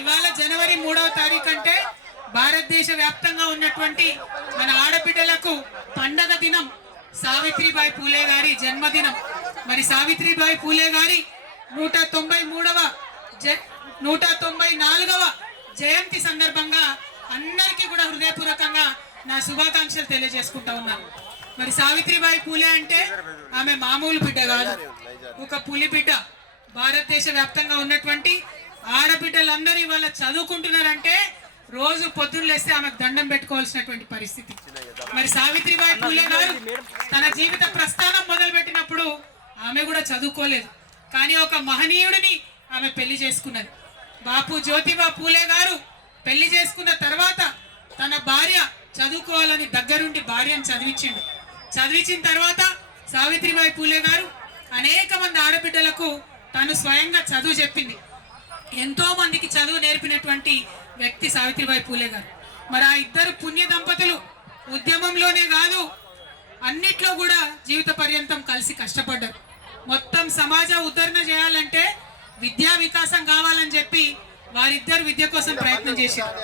ఇవాళ జనవరి 3వ తారీఖు అంటే భారతదేశ వ్యాప్తంగా ఉన్నటువంటి మన ఆడబిడ్డలకు పండగ దినం. సావిత్రిబాయి పూలే గారి జన్మదినం. మరి సావిత్రిబాయి పూలే గారి 194వ జయంతి సందర్భంగా అందరికీ కూడా హృదయపూర్వకంగా నా శుభాకాంక్షలు తెలియజేసుకుంటా ఉన్నాను. మరి సావిత్రిబాయి పూలే అంటే ఆమె మామూలు బిడ్డ కాదు, ఒక పులి బిడ్డ. భారతదేశ వ్యాప్తంగా ఉన్నటువంటి ఆడబిడ్డలందరూ ఇవాళ చదువుకుంటున్నారంటే రోజు పొద్దున్న లేస్తే ఆమెకు దండం పెట్టుకోవాల్సినటువంటి పరిస్థితి. మరి సావిత్రిబాయి పూలే గారు తన జీవిత ప్రస్థానం మొదలుపెట్టినప్పుడు ఆమె కూడా చదువుకోలేదు, కానీ ఒక మహనీయుడిని ఆమె పెళ్లి చేసుకున్నది. బాపు జ్యోతిబా పూలే గారు పెళ్లి చేసుకున్న తర్వాత తన భార్య చదువుకోవాలని దగ్గరుండి భార్యను చదివించిన తర్వాత సావిత్రిబాయి పూలే గారు అనేక మంది ఆడబిడ్డలకు తను స్వయంగా చదువు చెప్పింది. ఎంతో మందికి చదువు నేర్పినటువంటి వ్యక్తి సావిత్రిబాయి పూలే గారు. మరి ఆ ఇద్దరు పుణ్య దంపతులు ఉద్యమంలోనే కాదు అన్నిట్లో కూడా జీవిత పర్యంతం కలిసి కష్టపడ్డారు. మొత్తం సమాజ ఉద్ధరణ చేయాలంటే విద్యా వికాసం కావాలని చెప్పి వారిద్దరు విద్య కోసం ప్రయత్నం చేసిండ్రు.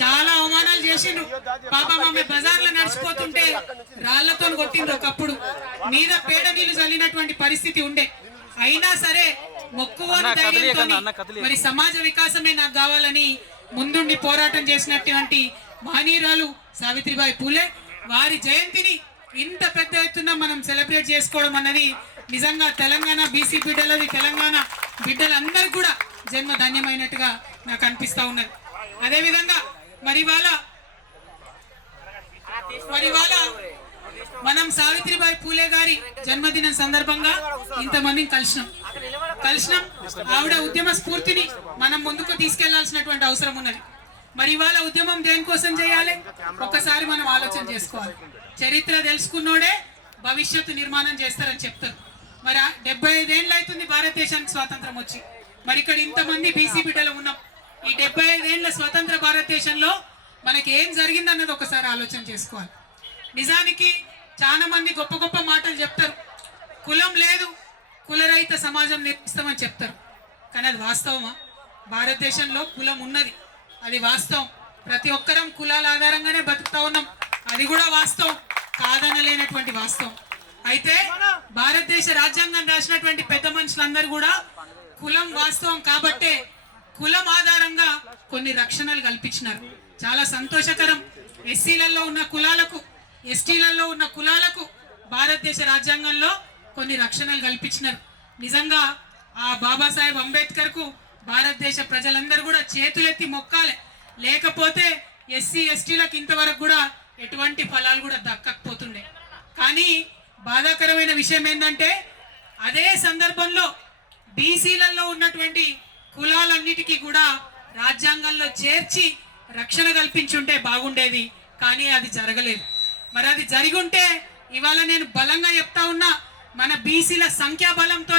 చాలా అవమానాలు చేసిండ్రు. పాపం ఆమె బజార్లో నడిచిపోతుంటే రాళ్లతో కొట్టిండ్రు. ఒకప్పుడు మీద పేడ నీళ్లు చల్లినటువంటి పరిస్థితి ఉండే. అయినా సరే మొక్కువని ధైర్యంతో మరి సమాజ వికాసమే నాకు కావాలని ముందుండి పోరాటం చేసినటువంటి మహనీయురాలు సావిత్రిబాయి పూలే. వారి జయంతిని ఇంత పెద్ద ఎత్తున మనం సెలబ్రేట్ చేసుకోవడం అన్నది నిజంగా తెలంగాణ బీసీ బిడ్డలది, తెలంగాణ బిడ్డలందరికీ కూడా జన్మ ధన్యమైనట్టుగా నాకు అనిపిస్తా ఉన్నది. అదేవిధంగా మరి వాళ్ళ మనం సావిత్రిబాయి పూలే గారి జన్మదినం సందర్భంగా ఇంతమందిని కలిసినాం. ఆవిడ ఉద్యమ స్ఫూర్తిని మనం ముందుకు తీసుకెళ్లాల్సినటువంటి అవసరం ఉన్నది. మరి ఇవాళ ఉద్యమం దేనికోసం చేయాలి ఒక్కసారి మనం ఆలోచన చేసుకోవాలి. చరిత్ర తెలుసుకున్నోడే భవిష్యత్తు నిర్మాణం చేస్తారని చెప్తారు. మరి 75 ఏళ్ళు అవుతుంది భారతదేశానికి స్వాతంత్రం వచ్చి. మరి ఇక్కడ ఇంతమంది బీసీ బిడ్డలు ఉన్నాం. ఈ 75 ఏళ్ల స్వతంత్ర భారతదేశంలో మనకి ఏం జరిగిందన్నది ఒకసారి ఆలోచన చేసుకోవాలి. నిజానికి చాలా మంది గొప్ప గొప్ప మాటలు చెప్తారు. కులం లేదు, కులరహిత సమాజం నిర్మిస్తామని చెప్తారు. కానీ అది వాస్తవమా? భారతదేశంలో కులం ఉన్నది, అది వాస్తవం. ప్రతి ఒక్కరం కులాల ఆధారంగానే బతుకుతా ఉన్నాం, అది కూడా వాస్తవం, కాదనలేనటువంటి వాస్తవం. అయితే భారతదేశ రాజ్యాంగం రాసినటువంటి పెద్ద మనుషులందరూ కూడా కులం వాస్తవం కాబట్టే కులం ఆధారంగా కొన్ని రక్షణలు కల్పించినారు. చాలా సంతోషకరం. ఎస్సీలలో ఉన్న కులాలకు, ఎస్టీలలో ఉన్న కులాలకు భారతదేశ రాజ్యాంగంలో కొన్ని రక్షణలు కల్పించినారు. నిజంగా ఆ బాబాసాహెబ్ అంబేద్కర్ కు భారతదేశ ప్రజలందరూ కూడా చేతులెత్తి మొక్కాలి. లేకపోతే ఎస్సీ ఎస్టీలకు ఇంతవరకు కూడా ఎటువంటి ఫలాలు కూడా దక్కకపోతుండే. కానీ బాధాకరమైన విషయం ఏంటంటే అదే సందర్భంలో బీసీలలో ఉన్నటువంటి కులాలన్నిటికీ కూడా రాజ్యాంగంలో చేర్చి రక్షణ కల్పించుంటే బాగుండేది. కానీ అది జరగలేదు. మరి అది జరిగి ఉంటే ఇవాళ నేను బలంగా చెప్తా ఉన్నా, మన బీసీల సంఖ్యాబలంతో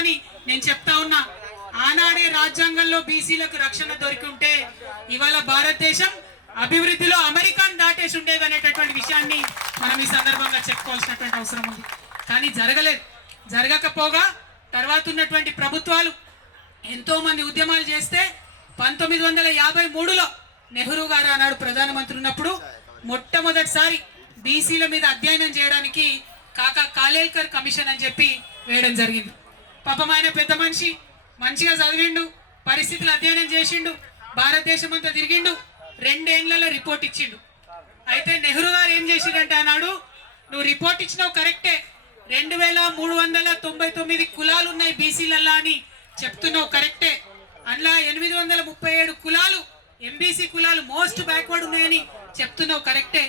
నేను చెప్తా ఉన్నా, ఆనాడే రాజ్యాంగంలో బీసీలకు రక్షణ దొరికి ఉంటే ఇవాళ భారతదేశం అభివృద్ధిలో అమెరికాను దాటేసి ఉండేది అనేటటువంటి విషయాన్ని మనం ఈ సందర్భంగా చెప్పుకోవాల్సినటువంటి అవసరం ఉంది. కానీ జరగలేదు. జరగకపోగా తర్వాత ఉన్నటువంటి ప్రభుత్వాలు ఎంతో మంది ఉద్యమాలు చేస్తే 1953లో నెహ్రూ గారు ఆనాడు ప్రధానమంత్రి ఉన్నప్పుడు మొట్టమొదటిసారి బీసీల మీద అధ్యయనం చేయడానికి కాకా కాలేల్కర్ కమిషన్ అని చెప్పి వేయడం జరిగింది. పాపం ఆయన పెద్ద మనిషి, మంచిగా చదివిండు, పరిస్థితులు అధ్యయనం చేసిండు, భారతదేశం అంతా తిరిగిండు, 2 ఏళ్లలో రిపోర్ట్ ఇచ్చిండు. అయితే నెహ్రూ గారు ఏం చేసిండంటే ఆనాడు, నువ్వు రిపోర్ట్ ఇచ్చినావు కరెక్టే, 2399 కులాలు ఉన్నాయి బీసీలల్లా అని చెప్తున్నావు కరెక్టే, అందులో 837 కులాలు ఎంబీసీ కులాలు మోస్ట్ బ్యాక్వర్డ్ ఉన్నాయని చెప్తున్నావు కరెక్టే.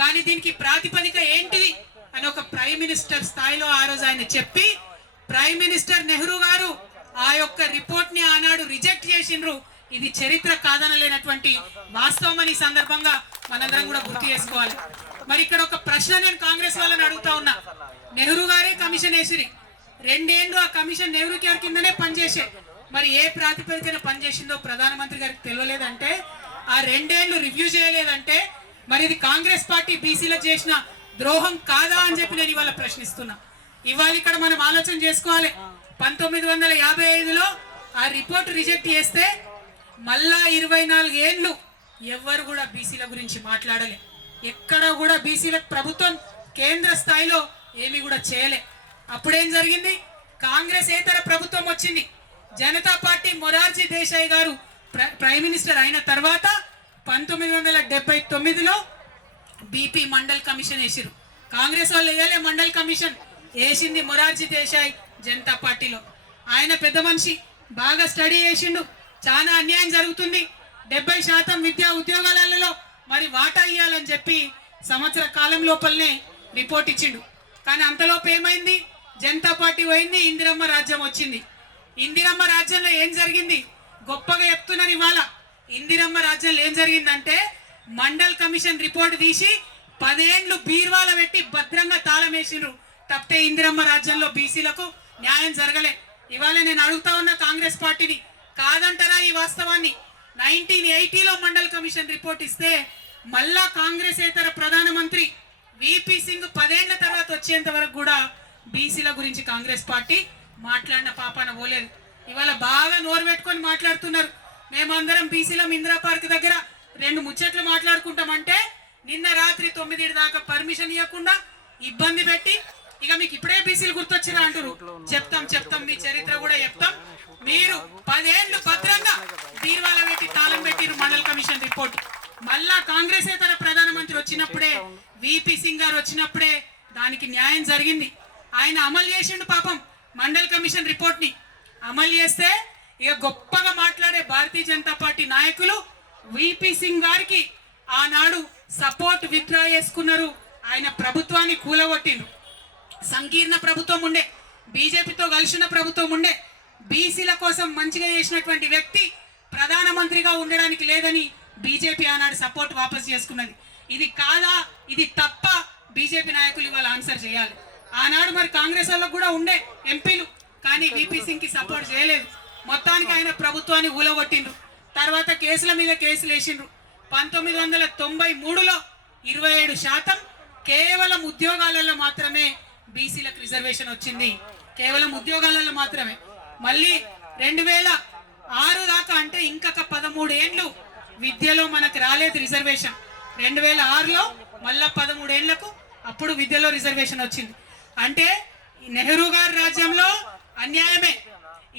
కానీ దీనికి ప్రాతిపదిక ఏంటిది అని ఒక ప్రైమ్ మినిస్టర్ స్థాయిలో ఆ రోజు ఆయన చెప్పి, ప్రైమ్ మినిస్టర్ నెహ్రూ గారు ఆ యొక్క రిపోర్ట్ ని ఆనాడు రిజెక్ట్ చేసిండ్రు. ఇది చరిత్ర కాదనలేనటువంటి వాస్తవం అని సందర్భంగా మనందరం కూడా గుర్తు చేసుకోవాలి. మరి ఇక్కడ ఒక ప్రశ్న నేను కాంగ్రెస్ వాళ్ళని అడుగుతా ఉన్నా. నెహ్రూ గారే కమిషన్ వేసిరి, 2 ఏళ్ళు ఆ కమిషన్ నెహ్రూ గారి కిందనే పనిచేసే. మరి ఏ ప్రాతిపదికన పనిచేసిందో ప్రధానమంత్రి గారికి తెలియలేదంటే, ఆ 2 ఏళ్ళు రివ్యూ చేయలేదంటే మరి ఇది కాంగ్రెస్ పార్టీ బీసీలో చేసిన ద్రోహం కాదా అని చెప్పి నేను ఇవాళ ప్రశ్నిస్తున్నా. ఇవాళ ఇక్కడ మనం ఆలోచన చేసుకోవాలి. 1955లో ఆ రిపోర్ట్ రిజెక్ట్ చేస్తే మళ్ళా 24 ఏళ్ళు ఎవ్వరు కూడా బీసీల గురించి మాట్లాడలే. ఎక్కడ కూడా బీసీలకు ప్రభుత్వం కేంద్ర స్థాయిలో ఏమి కూడా చేయలే. అప్పుడేం జరిగింది? కాంగ్రెస్ ఏతర ప్రభుత్వం వచ్చింది. జనతా పార్టీ మొరార్జీ దేశాయ్ గారు ప్రైమ్ మినిస్టర్ అయిన తర్వాత 1979లో బీపీ మండల్ కమిషన్ వేసిరు. కాంగ్రెస్ వాళ్ళు వేయలే, మండల్ కమిషన్ వేసింది మొరార్జీ దేశాయ్ జనతా పార్టీలో. ఆయన పెద్ద మనిషి, బాగా స్టడీ చేసిండు. చాలా అన్యాయం జరుగుతుంది, 70% విద్యా ఉద్యోగాలలో మరి వాటా ఇవ్వాలని చెప్పి సంవత్సర కాలం లోపలనే రిపోర్ట్ ఇచ్చిండు. కానీ అంతలోపు ఏమైంది? జనతా పార్టీ పోయింది, ఇందిరమ్మ రాజ్యం వచ్చింది. ఇందిరమ్మ రాజ్యంలో ఏం జరిగింది? గొప్పగా చెప్తున్నారు ఇవాళ. ఇందిరమ్మ రాజ్యంలో ఏం జరిగిందంటే మండల్ కమిషన్ రిపోర్ట్ తీసి 10 ఏళ్ళు బీర్వాల పెట్టి భద్రంగా తాళం వేసిండ్రు. తప్పితే ఇందిరమ్మ రాజ్యంలో బీసీలకు న్యాయం జరగలే. ఇవాళ నేను అడుగుతా ఉన్న కాంగ్రెస్ పార్టీని, కాదంటారా ఈ వాస్తవాన్ని? 1980లో మండల్ కమిషన్ రిపోర్ట్ ఇస్తే మళ్ళా కాంగ్రెస్ ఏతర ప్రధానమంత్రి విపి సింగ్ 10 ఏళ్ల తర్వాత వచ్చేంత వరకు కూడా బీసీల గురించి కాంగ్రెస్ పార్టీ మాట్లాడిన పాపాన పోలేదు. ఇవాళ బాగా నోరు పెట్టుకొని మాట్లాడుతున్నారు. మేమందరం బీసీలం ఇందిరా పార్క్ దగ్గర 2 ముచ్చట్లు మాట్లాడుకుంటామంటే నిన్న రాత్రి 9 దాకా పర్మిషన్ ఇవ్వకుండా ఇబ్బంది పెట్టి, ఇక మీకు ఇప్పుడే బీసీలు గుర్తొచ్చినా అంటారు. చెప్తాం మీ చరిత్ర కూడా చెప్తాం. మీరు 10 ఏళ్ళు భద్రంగా బీర్వాల పెట్టి తాళం పెట్టిరు మండల్ కమిషన్ రిపోర్ట్. మళ్ళా కాంగ్రెస్ ఏతర ప్రధానమంత్రి వచ్చినప్పుడే, విపి సింగ్ గారు వచ్చినప్పుడే దానికి న్యాయం జరిగింది. ఆయన అమలు చేసిండు పాపం మండల్ కమిషన్ రిపోర్ట్ ని. అమలు చేస్తే ఇక గొప్పగా మాట్లాడే భారతీయ జనతా పార్టీ నాయకులు విపి సింగ్ గారికి ఆనాడు సపోర్ట్ విత్డ్రా చేసుకున్నారు. ఆయన ప్రభుత్వాన్ని కూలగొట్టిండ్రు. సంకీర్ణ ప్రభుత్వం ఉండే, బీజేపీతో కలిసిన ప్రభుత్వం ఉండే, బీసీల కోసం మంచిగా చేసినటువంటి వ్యక్తి ప్రధానమంత్రిగా ఉండడానికి లేదని బీజేపీ ఆనాడు సపోర్ట్ వాపస్ చేసుకున్నది. ఇది కాదా, ఇది తప్ప? బీజేపీ నాయకులు ఇవాళ ఆన్సర్ చేయాలి. ఆనాడు మరి కాంగ్రెస్ వాళ్ళకు కూడా ఉండే ఎంపీలు, కానీ విపి సింగ్ కి సపోర్ట్ చేయలేదు. మొత్తానికి ఆయన ప్రభుత్వాన్ని ఊలగొట్టిండ్రు. తర్వాత కేసుల మీద కేసులు వేసిండ్రు. 1993లో 27% కేవలం ఉద్యోగాలలో మాత్రమే బీసీలకు రిజర్వేషన్ వచ్చింది. కేవలం ఉద్యోగాలలో మాత్రమే. మళ్ళీ 2006 దాకా అంటే ఇంకొక 13 ఏళ్ళు విద్యలో మనకు రాలేదు రిజర్వేషన్. 2006లో మళ్ళా 13 ఏళ్లకు అప్పుడు విద్యలో రిజర్వేషన్ వచ్చింది. అంటే నెహ్రూ గారి రాజ్యంలో అన్యాయమే,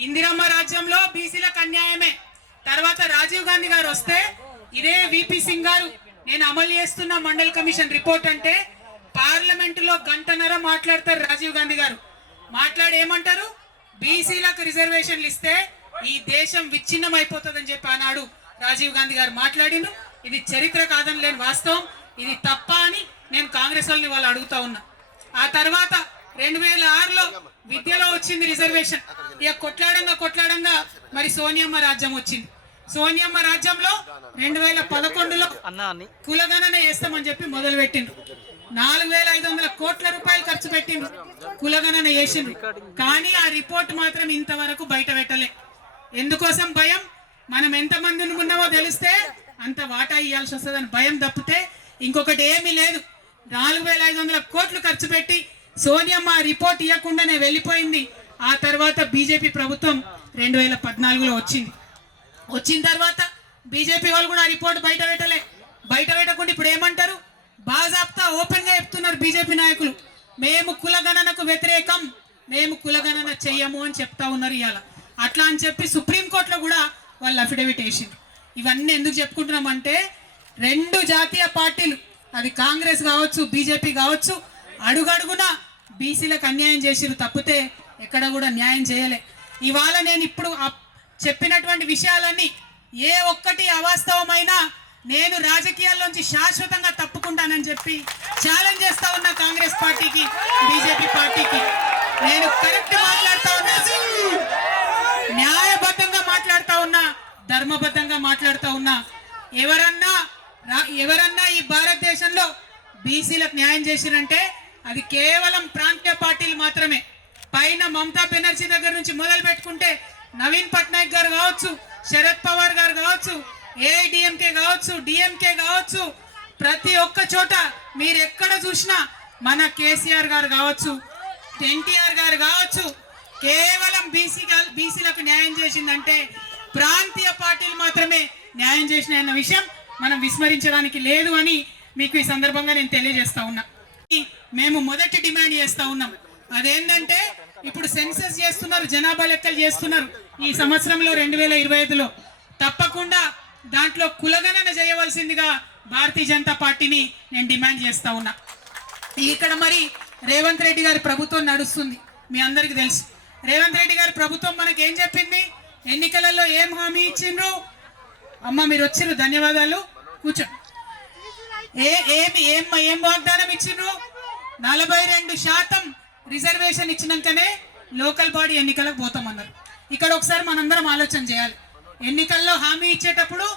ఇందిరమ్మ రాజ్యంలో బీసీలకు అన్యాయమే. తర్వాత రాజీవ్ గాంధీ గారు వస్తే ఇదే విపి సింగ్ గారు నేను అమలు చేస్తున్న మండల్ కమిషన్ రిపోర్ట్ అంటే పార్లమెంటులో 1.5 గంట మాట్లాడతారు. రాజీవ్ గాంధీ గారు మాట్లాడి ఏమంటారు? బీసీలకు రిజర్వేషన్లు ఇస్తే ఈ దేశం విచ్ఛిన్నం అయిపోతుందని చెప్పి ఆనాడు రాజీవ్ గాంధీ గారు మాట్లాడిండ్రు. ఇది చరిత్ర కాదని లేని వాస్తవం. ఇది తప్ప అని నేను కాంగ్రెస్ వాళ్ళని వాళ్ళు అడుగుతా ఉన్నా. ఆ తర్వాత 2006లో విద్యలో వచ్చింది రిజర్వేషన్. ఇక కొట్లాడంగా మరి సోనియమ్మ రాజ్యం వచ్చింది. సోనియమ్మ రాజ్యంలో 2011లో కులగణన చేస్తామని చెప్పి మొదలు పెట్టిండ్రు. 4,500 కోట్ల రూపాయలు ఖర్చు పెట్టిండ్రు, కులగణన చేసిండ్రు. కానీ ఆ రిపోర్ట్ మాత్రం ఇంతవరకు బయట పెట్టలే. ఎందుకోసం? భయం. మనం ఎంతమంది ఉన్నామో తెలిస్తే అంత వాటా ఇవ్వాల్సి వస్తుందని భయం తప్పితే ఇంకొకటి ఏమీ లేదు. 4,500 కోట్లు ఖర్చు పెట్టి సోనియమ్మ రిపోర్ట్ ఇవ్వకుండానే వెళ్ళిపోయింది. ఆ తర్వాత బీజేపీ ప్రభుత్వం 2014లో వచ్చింది. వచ్చిన తర్వాత బీజేపీ వాళ్ళు కూడా రిపోర్ట్ బయట పెట్టకుండా ఇప్పుడు ఏమంటారు? బాజాప్తా ఓపెన్ గా చెప్తున్నారు బీజేపీ నాయకులు, మేము కులగణనకు వ్యతిరేకం, మేము కులగణన చెయ్యము అని చెప్తా ఉన్నారు ఇవాళ. అట్లా అని చెప్పి సుప్రీంకోర్టులో కూడా వాళ్ళు అఫిడవిట్ వేసిండ్రు. ఇవన్నీ ఎందుకు చెప్పుకుంటున్నామంటే 2 జాతీయ పార్టీలు, అది కాంగ్రెస్ కావచ్చు బీజేపీ కావచ్చు, అడుగడుగునా బీసీలకు అన్యాయం చేసిరు తప్పితే ఎక్కడ కూడా న్యాయం చేయలే. ఇవాళ నేను ఇప్పుడు చెప్పినటువంటి విషయాలన్నీ ఏ ఒక్కటి అవాస్తవమైనా నేను రాజకీయాల్లోంచి శాశ్వతంగా తప్పుకుంటానని చెప్పి ఛాలెంజ్ చేస్తా ఉన్నా కాంగ్రెస్ పార్టీకి, బీజేపీ పార్టీకి. నేను కరెక్ట్ మాట్లాడుతా ఉన్నా, న్యాయబద్ధంగా మాట్లాడుతా ఉన్నా, ధర్మబద్ధంగా మాట్లాడుతా ఉన్నా. ఎవరన్నా ఈ భారతదేశంలో బీసీలకు న్యాయం చేసిరంటే అది కేవలం ప్రాంతీయ పార్టీలు మాత్రమే. పైన మమతా బెనర్జీ దగ్గర నుంచి మొదలు పెట్టుకుంటే నవీన్ పట్నాయక్ గారు కావచ్చు, శరద్ పవార్ గారు కావచ్చు, ఏఐడిఎంకే కావచ్చు, డిఎంకే కావచ్చు, ప్రతి ఒక్క చోట మీరు ఎక్కడ చూసినా మన కేసీఆర్ గారు కావచ్చు, ఎన్టీఆర్ గారు కావచ్చు, కేవలం బీసీలకు న్యాయం చేసిందంటే ప్రాంతీయ పార్టీలు మాత్రమే న్యాయం చేసిన విషయం మనం విస్మరించడానికి లేదు అని మీకు ఈ సందర్భంగా నేను తెలియజేస్తా ఉన్నా. మేము మొదటి డిమాండ్ చేస్తా ఉన్నాం, అదేంటంటే ఇప్పుడు సెన్సస్ చేస్తున్నారు, జనాభా లెక్కలు చేస్తున్నారు ఈ సంవత్సరంలో 2025లో. తప్పకుండా దాంట్లో కులగణన చేయవలసిందిగా భారతీయ జనతా పార్టీని నేను డిమాండ్ చేస్తా ఉన్నా. ఇక్కడ మరి రేవంత్ రెడ్డి గారి ప్రభుత్వం నడుస్తుంది, మీ అందరికీ తెలుసు. రేవంత్ రెడ్డి గారి ప్రభుత్వం మనకి ఏం చెప్పింది, ఎన్నికలలో ఏం హామీ ఇచ్చిండ్రు? అమ్మ మీరు వచ్చిర్రు, ధన్యవాదాలు, కూర్చో. ఏం వాగ్దానం ఇచ్చిండ్రు? 42% రిజర్వేషన్ ఇచ్చినాకనే లోకల్ బాడీ ఎన్నికలకు పోతామన్నారు. ఇక్కడ ఒకసారి మనందరం ఆలోచన చేయాలి. ఎన్నికల్లో హామీ ఇచ్చేటప్పుడు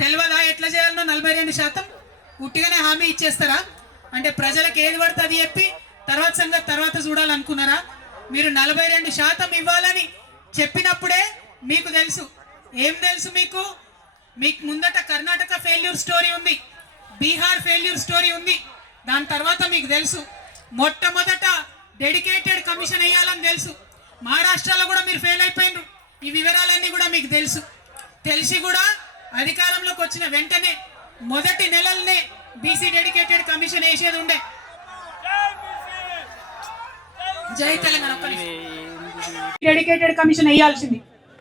తెలియదా ఎట్లా చేయాలనో? 42% ఉట్టిగానే హామీ ఇచ్చేస్తారా? అంటే ప్రజలకు ఏది పడుతుంది చెప్పి తర్వాత సంగతి తర్వాత చూడాలనుకున్నారా? మీరు 42% ఇవ్వాలని చెప్పినప్పుడే మీకు తెలుసు, ఏం తెలుసు మీకు ముందట కర్ణాటక ఫెయిల్యూర్ స్టోరీ ఉంది, బీహార్ ఫెయిల్యూర్ స్టోరీ ఉంది. దాని తర్వాత మీకు తెలుసు మొట్టమొదట డెడికేటెడ్ కమిషన్ వేయాలని తెలుసు. మహారాష్ట్రలో కూడా మీరు ఫెయిల్ అయిపోయినారు. ఈ వివరాలన్నీ కూడా మీకు తెలుసు. తెలిసి కూడా అధికారంలోకి వచ్చిన వెంటనే మొదటి నెలలనే బీసీ డెడికేటెడ్ కమిషన్ వేసేది ఉండే. జై తెలంగాణ. డెడికేటెడ్ కమిషన్ వేయాల్సింది,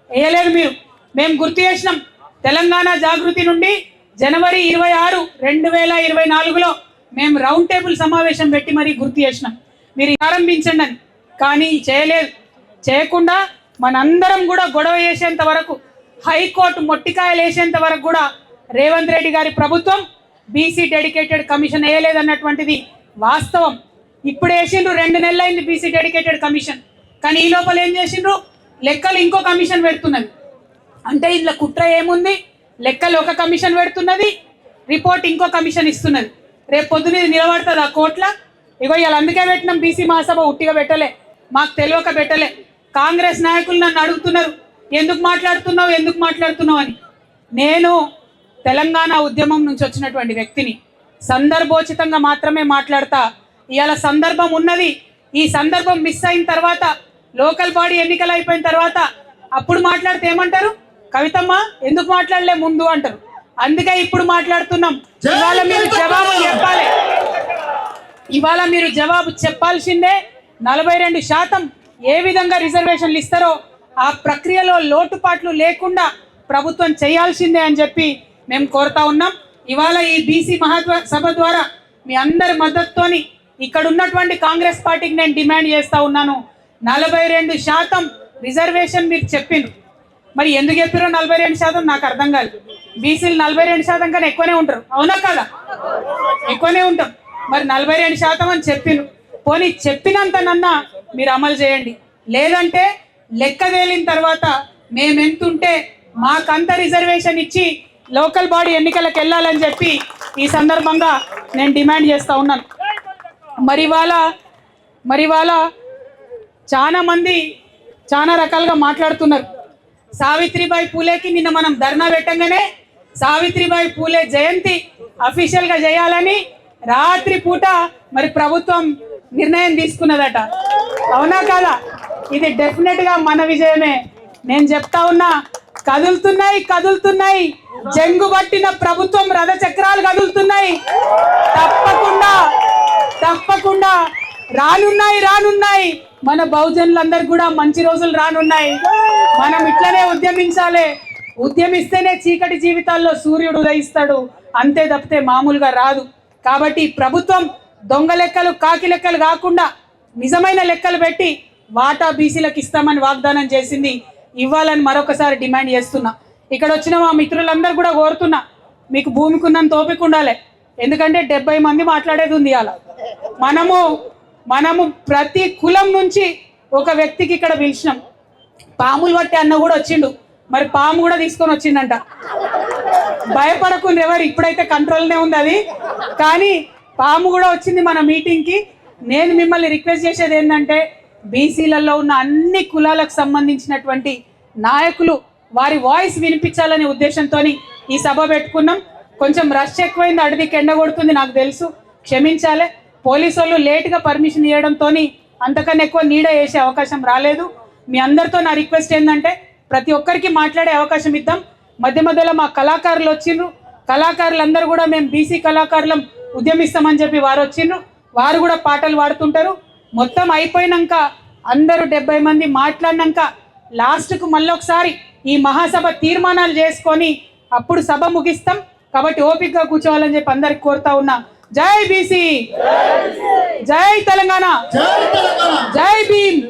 వేయలేదు మీరు. మేము గుర్తు చేసినాం. తెలంగాణ జాగృతి నుండి జనవరి 26, 2024లో మేము రౌండ్ టేబుల్ సమావేశం పెట్టి మరీ గుర్తు చేసినాం మీరు ప్రారంభించండి అని. కానీ చేయలేదు. చేయకుండా మనందరం కూడా గొడవ చేసేంత వరకు, హైకోర్టు మొట్టికాయలు వేసేంత వరకు కూడా రేవంత్ రెడ్డి గారి ప్రభుత్వం బీసీ డెడికేటెడ్ కమిషన్ వేయలేదన్నటువంటిది వాస్తవం. ఇప్పుడు వేసిండ్రు, 2 నెలలు అయింది బీసీ డెడికేటెడ్ కమిషన్. కానీ ఈ లోపల ఏం చేసిండ్రు? లెక్కలు ఇంకో కమిషన్ పెడుతున్నది. అంటే ఇందులో కుట్ర ఏముంది? లెక్కలు ఒక కమిషన్ పెడుతున్నది, రిపోర్ట్ ఇంకో కమిషన్ ఇస్తున్నది. రేపు పొద్దున నిలబడుతుంది ఆ కోట్ల. ఇగో ఇలా అందుకే పెట్టినాం బీసీ మహాసభ, ఉట్టిగా పెట్టలే, మాకు తెలియక పెట్టలే. కాంగ్రెస్ నాయకులు నన్ను అడుగుతున్నారు, ఎందుకు మాట్లాడుతున్నావు అని. నేను తెలంగాణ ఉద్యమం నుంచి వచ్చినటువంటి వ్యక్తిని, సందర్భోచితంగా మాత్రమే మాట్లాడతా. ఇవాళ సందర్భం ఉన్నది, ఈ సందర్భం మిస్ అయిన తర్వాత, లోకల్ బాడీ ఎన్నికలు అయిపోయిన తర్వాత అప్పుడు మాట్లాడితే ఏమంటారు? కవితమ్మ ఎందుకు మాట్లాడలే ముందు అంటారు. అందుకే ఇప్పుడు మాట్లాడుతున్నాం. ఇవాళ మీరు జవాబు చెప్పాల్సిందే. 42% ఏ విధంగా రిజర్వేషన్లు ఇస్తారో ఆ ప్రక్రియలో లోటుపాట్లు లేకుండా ప్రభుత్వం చేయాల్సిందే అని చెప్పి మేము కోరుతా ఉన్నాం. ఇవాళ ఈ బీసీ మహాసభ ద్వారా మీ అందరి మద్దతుతోని ఇక్కడ ఉన్నటువంటి కాంగ్రెస్ పార్టీకి నేను డిమాండ్ చేస్తా ఉన్నాను. 42% రిజర్వేషన్ మీరు చెప్పిండ్రు, మరి ఎందుకు చెప్పారో 42% నాకు అర్థం కాదు. బీసీలు 42% కన్నా ఎక్కువనే ఉంటారు, అవునా కదా? ఎక్కువనే ఉంటాం. మరి 42% అని చెప్పిండ్రు. పోనీ చెప్పినంతనన్నా మీరు అమలు చేయండి. లేదంటే లెక్క తేలిన తర్వాత మేమెంతుంటే మాకంత రిజర్వేషన్ ఇచ్చి లోకల్ బాడీ ఎన్నికలకు వెళ్ళాలని చెప్పి ఈ సందర్భంగా నేను డిమాండ్ చేస్తూ ఉన్నాను. మరి ఇవాళ చాలా మంది చాలా రకాలుగా మాట్లాడుతున్నారు. సావిత్రిబాయి పూలేకి నిన్న మనం ధర్నా పెట్టంగానే సావిత్రిబాయి పూలే జయంతి అఫీషియల్గా చేయాలని రాత్రి పూట మరి ప్రభుత్వం నిర్ణయం తీసుకున్నదట, అవునా కాదా? ఇది డెఫినెట్గా మన విజయమే. నేను చెప్తా ఉన్నా, కదులుతున్నాయి జంగు పట్టిన ప్రభుత్వం రథ చక్రాలు కదులుతున్నాయి. తప్పకుండా రానున్నాయి. మన బహుజనులందరికీ కూడా మంచి రోజులు రానున్నాయి. మనం ఇట్లనే ఉద్యమించాలి. ఉద్యమిస్తేనే చీకటి జీవితాల్లో సూర్యుడు ఉదయిస్తాడు, అంతే తప్పితే మామూలుగా రాదు. కాబట్టి ప్రభుత్వం దొంగ లెక్కలు, కాకి లెక్కలు కాకుండా నిజమైన లెక్కలు పెట్టి వాటా బీసీలకు ఇస్తామని వాగ్దానం చేసింది, ఇవ్వాలని మరొకసారి డిమాండ్ చేస్తున్నా. ఇక్కడ వచ్చిన మా మిత్రులందరూ కూడా కోరుతున్నా, మీకు భూమికి ఉన్నంత ఓపిక ఉండాలి. ఎందుకంటే 70 మంది మాట్లాడేది ఉంది. అలా మనము ప్రతి కులం నుంచి ఒక వ్యక్తికి ఇక్కడ పిలిచినాం. పాములు పట్టే అన్న కూడా వచ్చిండు, మరి పాము కూడా తీసుకొని వచ్చిండంట. భయపడకుండా ఎవరు, ఇప్పుడైతే కంట్రోల్నే ఉంది అది, కానీ పాము కూడా వచ్చింది మన మీటింగ్కి. నేను మిమ్మల్ని రిక్వెస్ట్ చేసేది ఏంటంటే, బీసీలలో ఉన్న అన్ని కులాలకు సంబంధించినటువంటి నాయకులు వారి వాయిస్ వినిపించాలనే ఉద్దేశంతో ఈ సభ పెట్టుకున్నాం. కొంచెం రష్ ఎక్కువైంది, అడిదికి ఎండ కొడుతుంది నాకు తెలుసు, క్షమించాలి. పోలీసు వాళ్ళు లేట్గా పర్మిషన్ ఇవ్వడంతో అంతకన్నా ఎక్కువ నీడ వేసే అవకాశం రాలేదు. మీ అందరితో నా రిక్వెస్ట్ ఏంటంటే, ప్రతి ఒక్కరికి మాట్లాడే అవకాశం ఇద్దాం. మధ్య మధ్యలో మా కళాకారులు వచ్చిండ్రు, కళాకారులందరూ కూడా మేము బీసీ కళాకారులం ఉద్యమిస్తామని చెప్పి వారు వచ్చిండ్రు, వారు కూడా పాటలు పాడుతుంటారు. మొత్తం అయిపోయినాక అందరూ 70 మంది మాట్లాడినాక లాస్ట్కు మళ్ళొకసారి ఈ మహాసభ తీర్మానాలు చేసుకొని అప్పుడు సభ ముగిస్తాం. కాబట్టి ఓపికగా కూర్చోవాలని చెప్పి అందరికి కోరుతా ఉన్నా. జై బీసీ, జై తెలంగాణ, జై భీమ్.